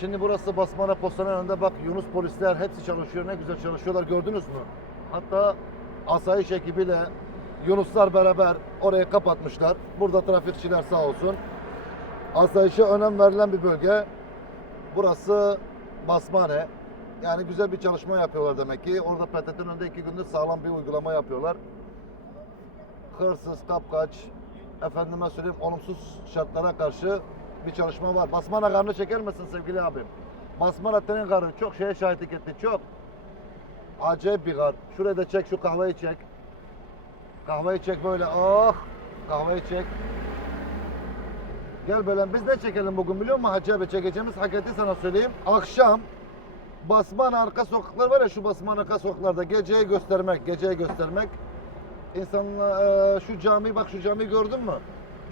Şimdi burası Basmana Postanın önünde bak Yunus polisler hepsi çalışıyor. Ne güzel çalışıyorlar gördünüz mü? Hatta asayiş ekibiyle Yunuslar beraber orayı kapatmışlar. Burada trafikçiler sağ olsun. Asayişe önem verilen bir bölge. Burası Basmane. Yani güzel bir çalışma yapıyorlar demek ki. Orada PTT'nin önünde iki gündür sağlam bir uygulama yapıyorlar. Hırsız, kapkaç, efendime söyleyeyim olumsuz şartlara karşı bir çalışma var. Basmana karnı çeker misin sevgili abim? Basmana tenin karı çok şeye şahitlik etti, çok. Acayip bir kar. Şurayı da çek, şu kahveyi çek. Kahveyi çek böyle, oh! Kahveyi çek. Gel böyle, biz ne çekelim bugün biliyor musun abi? Çekeceğimiz hakikati sana söyleyeyim. Akşam Basman arka sokaklar var ya şu Basman arka sokaklarda geceyi göstermek, geceyi göstermek. İnsanlar eee, şu cami bak şu cami gördün mü?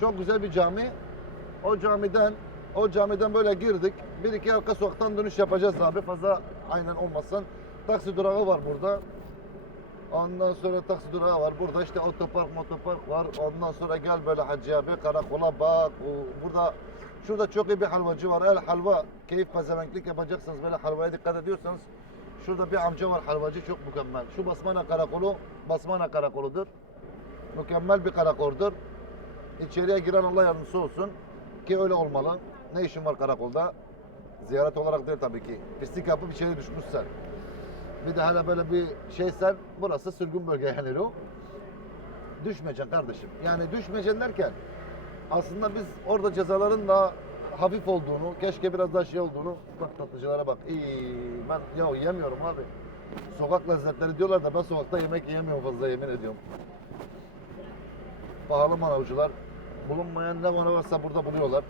Çok güzel bir cami. O camiden o camiden böyle girdik. Bir iki arka sokaktan dönüş yapacağız abi. Fazla aynen olmasın. Taksi durağı var burada. Ondan sonra taksi durağı var. Burada işte otopark, motopark var. Ondan sonra gel böyle Hacı abi karakola bak. Burada şurada çok iyi bir halvacı var. El halva keyif pezevenklik yapacaksınız. Böyle halvaya dikkat ediyorsanız şurada bir amca var halvacı çok mükemmel. Şu Basmana karakolu Basmana karakoludur. Mükemmel bir karakoldur. İçeriye giren Allah yardımcısı olsun. Ki öyle olmalı. Ne işin var karakolda? Ziyaret olarak değil tabii ki. Pislik yapıp içeri düşmüşsen. Bir de hala böyle bir şeysen burası sürgün bölge yani o. Düşmeyeceksin kardeşim. Yani düşmeyeceksin derken aslında biz orada cezaların da hafif olduğunu, keşke biraz daha şey olduğunu bak tatlıcılara bak. İyi, ben ya yemiyorum abi. Sokak lezzetleri diyorlar da ben sokakta yemek yiyemiyorum fazla yemin ediyorum. Pahalı manavcılar. Bulunmayan ne manav varsa burada buluyorlar.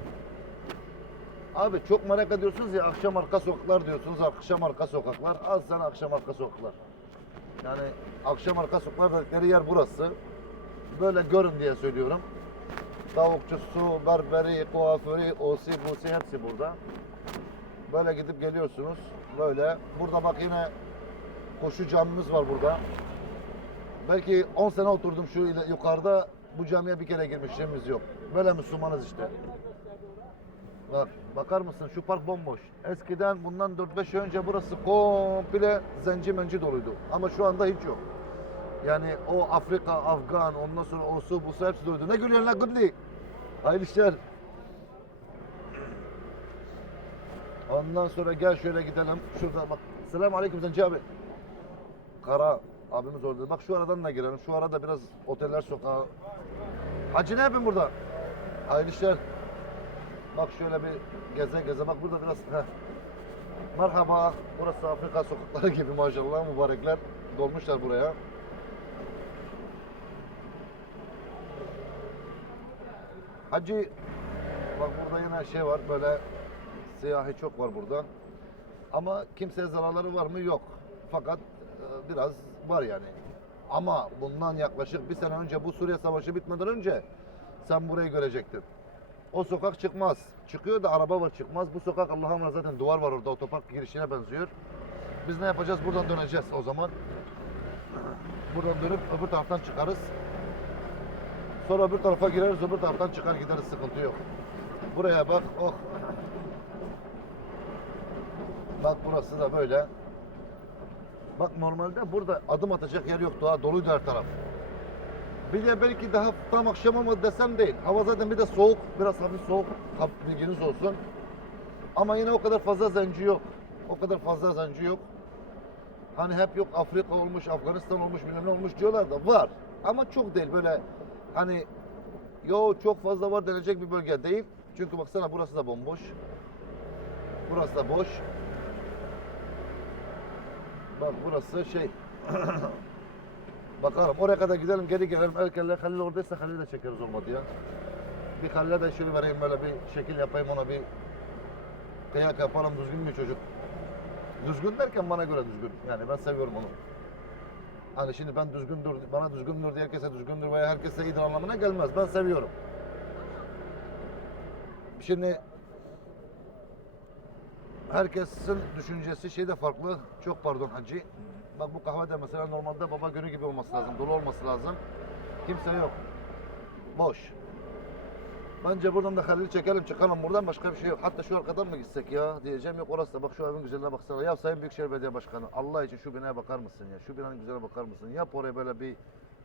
Abi çok merak ediyorsunuz ya akşam arka sokaklar diyorsunuz. Akşam arka sokaklar. Az sana akşam arka sokaklar. Yani akşam arka sokaklar dedikleri yer burası. Böyle görün diye söylüyorum. Tavukçusu, berberi, kuaförü, osi, busi hepsi burada. Böyle gidip geliyorsunuz. Böyle. Burada bak yine koşu camimiz var burada. Belki 10 sene oturdum şu yukarıda. Bu camiye bir kere girmişliğimiz yok. Böyle Müslümanız işte. Bak, bakar mısın şu park bomboş. Eskiden bundan 4-5 yıl önce burası komple zenci menci doluydu. Ama şu anda hiç yok. Yani o Afrika, Afgan, ondan sonra osu, busu hepsi doluydu. Ne gülüyorsun lan Gudli? Hayırlı işler. Ondan sonra gel şöyle gidelim. Şurada bak. Selamun Aleyküm Zenci abi. Kara abimiz orada. Bak şu aradan da girelim. Şu arada biraz oteller sokağı. Hacı ne yapıyorsun burada? Hayırlı işler. Bak şöyle bir geze geze. Bak burada biraz. Heh. Merhaba. Burası Afrika sokakları gibi maşallah. Mübarekler dolmuşlar buraya. Hacı bak burada yine şey var böyle siyahi çok var burada. Ama kimseye zararları var mı? Yok. Fakat biraz var yani. Ama bundan yaklaşık bir sene önce bu Suriye Savaşı bitmeden önce sen burayı görecektin. O sokak çıkmaz. Çıkıyor da araba var çıkmaz. Bu sokak Allah'a emanet zaten duvar var orada otopark girişine benziyor. Biz ne yapacağız? Buradan döneceğiz o zaman. Buradan dönüp öbür taraftan çıkarız. Sonra öbür tarafa gireriz, öbür taraftan çıkar gideriz sıkıntı yok. Buraya bak, oh. Bak burası da böyle. Bak normalde burada adım atacak yer yoktu ha, doluydu her taraf. Bir de belki daha tam akşam ama desem değil. Hava zaten bir de soğuk, biraz hafif soğuk. Bilginiz olsun. Ama yine o kadar fazla zenci yok. O kadar fazla zenci yok. Hani hep yok Afrika olmuş, Afganistan olmuş, bilmem ne olmuş diyorlar da var. Ama çok değil böyle hani yo çok fazla var denecek bir bölge değil. Çünkü baksana burası da bomboş. Burası da boş. Bak burası şey. Bakalım oraya kadar gidelim geri gelelim. Erkenler Halil oradaysa Halil'i de çekeriz olmadı ya. Bir Halil'e de şöyle vereyim böyle bir şekil yapayım ona bir kıyak yapalım düzgün bir çocuk. Düzgün derken bana göre düzgün. Yani ben seviyorum onu. Hani şimdi ben düzgündür, bana düzgündür diye herkese düzgündür veya herkese iyidir anlamına gelmez. Ben seviyorum. Şimdi herkesin düşüncesi şey de farklı. Çok pardon hacı. Bak bu kahve de mesela normalde baba günü gibi olması lazım. Dolu olması lazım. Kimse yok. Boş. Bence buradan da Halil'i çekelim çıkalım buradan başka bir şey yok. Hatta şu arkadan mı gitsek ya diyeceğim yok orası da bak şu evin güzelliğine baksana. Ya Sayın Büyükşehir Belediye Başkanı Allah için şu binaya bakar mısın ya? Şu binanın güzelliğine bakar mısın? Yap oraya böyle bir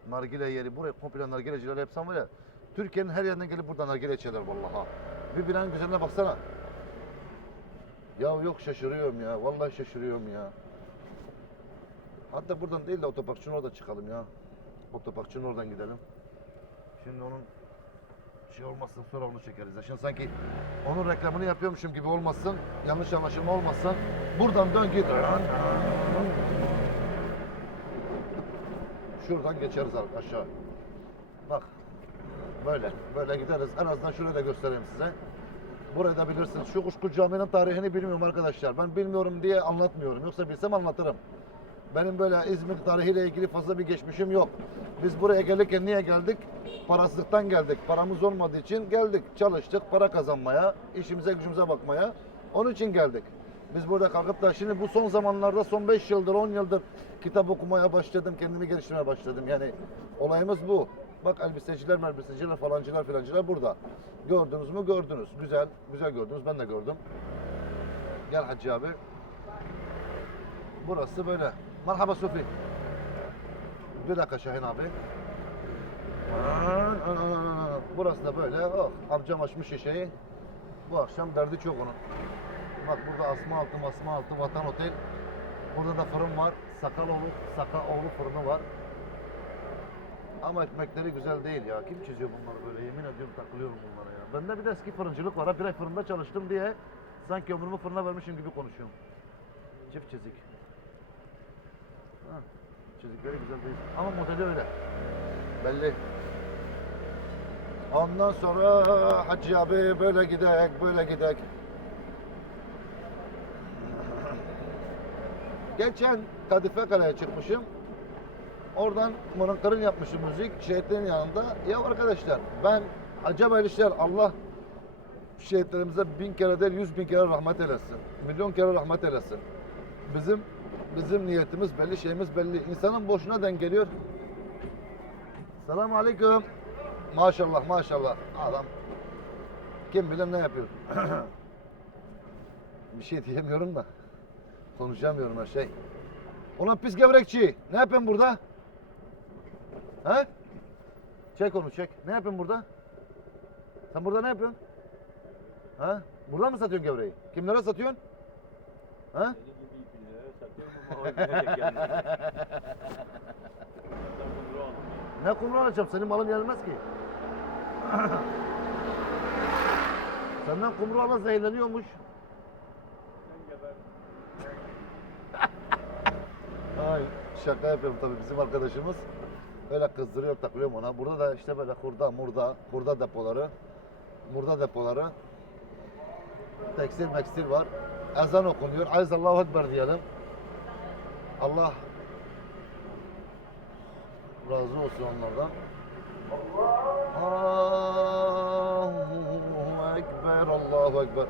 nargile yeri. Buraya komple nargileciler yapsan var ya. Türkiye'nin her yerinden gelip buradan nargile içerler vallahi. Bir binanın güzelliğine baksana. Ya yok şaşırıyorum ya. Vallahi şaşırıyorum ya. Hatta buradan değil de otoparkçının orada çıkalım ya. Otoparkçının oradan gidelim. Şimdi onun şey olmasın sonra onu çekeriz. Şimdi sanki onun reklamını yapıyormuşum gibi olmasın. Yanlış anlaşılma olmasın. Buradan dön git. Şuradan geçeriz aşağı. Bak. Böyle. Böyle gideriz. En azından şurayı da göstereyim size. Burayı da bilirsiniz. Şu Kuşku Camii'nin tarihini bilmiyorum arkadaşlar. Ben bilmiyorum diye anlatmıyorum. Yoksa bilsem anlatırım. Benim böyle İzmir tarihiyle ilgili fazla bir geçmişim yok. Biz buraya gelirken niye geldik? Parasızlıktan geldik. Paramız olmadığı için geldik. Çalıştık para kazanmaya, işimize gücümüze bakmaya. Onun için geldik. Biz burada kalkıp da şimdi bu son zamanlarda son 5 yıldır 10 yıldır kitap okumaya başladım. Kendimi geliştirmeye başladım. Yani olayımız bu. Bak elbiseciler, elbiseciler, falancılar filancılar burada. Gördünüz mü? Gördünüz. Güzel. Güzel gördünüz. Ben de gördüm. Gel Hacı abi. Burası böyle. Merhaba Sofi. Bir dakika Şahin abi. Burası da böyle. Oh, amcam açmış şişeyi. Bu akşam derdi çok onun. Bak burada asma altı, masma altı, vatan otel. Burada da fırın var. Sakaloğlu, Sakaoğlu fırını var. Ama ekmekleri güzel değil ya. Kim çiziyor bunları böyle? Yemin ediyorum takılıyorum bunlara ya. Bende bir de eski fırıncılık var. ha. Bir ay fırında çalıştım diye sanki ömrümü fırına vermişim gibi konuşuyorum. Çift çizik. Ha, çizikleri güzel değil. Ama modeli öyle. Belli. Ondan sonra Hacı abi böyle gidek, böyle gidek. Geçen Kadife Kale'ye çıkmışım. Oradan mırınkırın yapmışım müzik şehitlerin yanında. Ya arkadaşlar ben acaba işler Allah şehitlerimize bin kere değil yüz bin kere rahmet eylesin. Milyon kere rahmet eylesin. Bizim bizim niyetimiz belli, şeyimiz belli. İnsanın boşuna denk geliyor. Selamun aleyküm. Maşallah maşallah. Adam kim bilir ne yapıyor. Bir şey diyemiyorum da. Konuşamıyorum her şey. Ulan pis gevrekçi. Ne yapıyorsun burada? He? Çek onu çek. Ne yapıyorsun burada? Sen burada ne yapıyorsun? Ha? Burada mı satıyorsun gevreği? Kimlere satıyorsun? Ha? Ne kumru alacağım? Senin malın yenilmez ki. Senden kumru ala zehirleniyormuş. Ay şaka yapıyorum tabii bizim arkadaşımız. Böyle kızdırıyor takılıyorum ona. Burada da işte böyle hurda murda, hurda depoları, murda depoları. Tekstil mekstil var. Ezan okunuyor. Aziz Allahu Ekber diyelim. Allah razı olsun onlardan. Allahu Ekber, Allahu Ekber.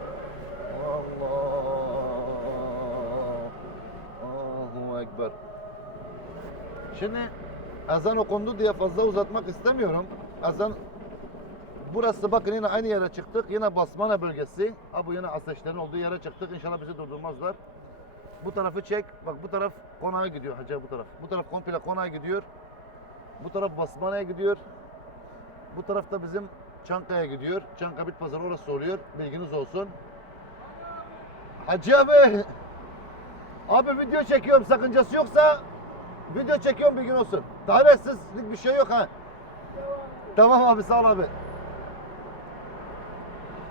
Allahu Ekber. Şimdi ezan okundu diye fazla uzatmak istemiyorum. Ezan Burası bakın yine aynı yere çıktık. Yine Basmane bölgesi. Ha bu yine ateşlerin olduğu yere çıktık. İnşallah bizi durdurmazlar. Bu tarafı çek. Bak bu taraf konağa gidiyor. Hacı bu taraf. Bu taraf komple konağa gidiyor. Bu taraf Basmane'ye gidiyor. Bu tarafta bizim Çankaya gidiyor. Çanka Bit Pazarı orası oluyor. Bilginiz olsun. Hacı abi. Abi video çekiyorum. Sakıncası yoksa video çekiyorum bilgin olsun. Dairetsizlik bir şey yok ha. Tamam abi sağ ol abi.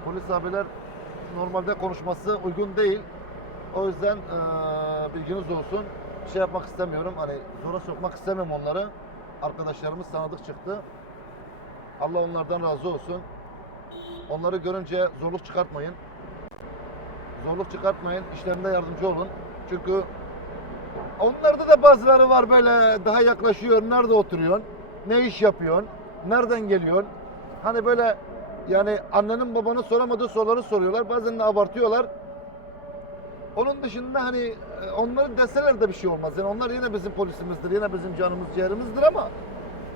Polis abiler normalde konuşması uygun değil. O yüzden eee, bilginiz olsun. Şey yapmak istemiyorum. Hani zora sokmak istemem onları. Arkadaşlarımız tanıdık çıktı. Allah onlardan razı olsun. Onları görünce zorluk çıkartmayın. Zorluk çıkartmayın. İşlerinde yardımcı olun. Çünkü onlarda da bazıları var böyle daha yaklaşıyor. Nerede oturuyorsun? Ne iş yapıyorsun? Nereden geliyorsun? Hani böyle yani annenin babanın soramadığı soruları soruyorlar. Bazen de abartıyorlar. Onun dışında hani e, onları deseler de bir şey olmaz. Yani onlar yine bizim polisimizdir, yine bizim canımız ciğerimizdir ama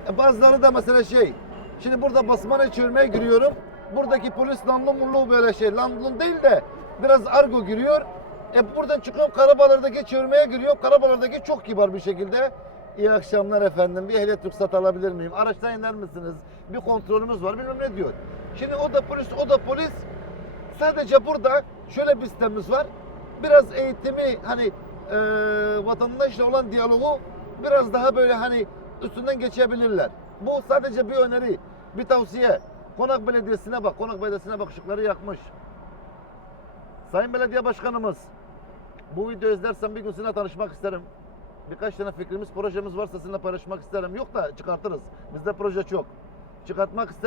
e, bazıları da mesela şey, şimdi burada basmana çevirmeye giriyorum. Buradaki polis lanlı böyle şey. Lanlı değil de biraz argo giriyor. E buradan çıkıyorum Karabalar'daki çevirmeye giriyor. Karabalar'daki çok kibar bir şekilde. İyi akşamlar efendim. Bir ehliyet ruhsat alabilir miyim? Araçtan iner misiniz? Bir kontrolümüz var. Bilmem ne diyor. Şimdi o da polis, o da polis. Sadece burada şöyle bir sistemimiz var. Biraz eğitimi hani e, vatandaşla olan diyalogu biraz daha böyle hani üstünden geçebilirler. Bu sadece bir öneri, bir tavsiye. Konak Belediyesi'ne bak, Konak Belediyesi'ne bak ışıkları yakmış. Sayın Belediye Başkanımız, bu videoyu izlersen bir gün sizinle tanışmak isterim. Birkaç tane fikrimiz, projemiz varsa sizinle paylaşmak isterim. Yok da çıkartırız. Bizde proje çok. Çıkartmak isterim.